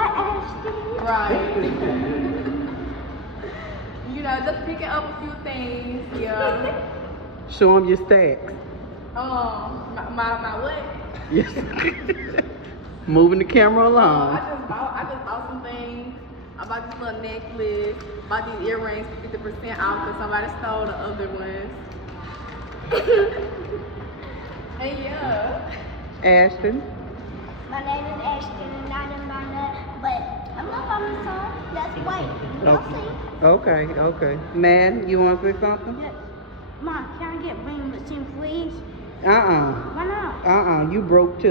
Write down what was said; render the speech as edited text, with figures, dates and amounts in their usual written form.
what, Ashton? Right. You know, just picking up a few things. Yeah. Show them your stacks. My what? Yes. Moving the camera along. I just bought some things. I bought this little necklace. Bought these earrings for 50% off because somebody stole the other ones. Hey, yeah. Ashton. My name is Ashton and I didn't buy none, but I'm not by my song. That's white. You'll see. Okay. Man, you want to say something? Yeah. Mom, can I get vending machine, please? Uh-uh. Why not? You broke too.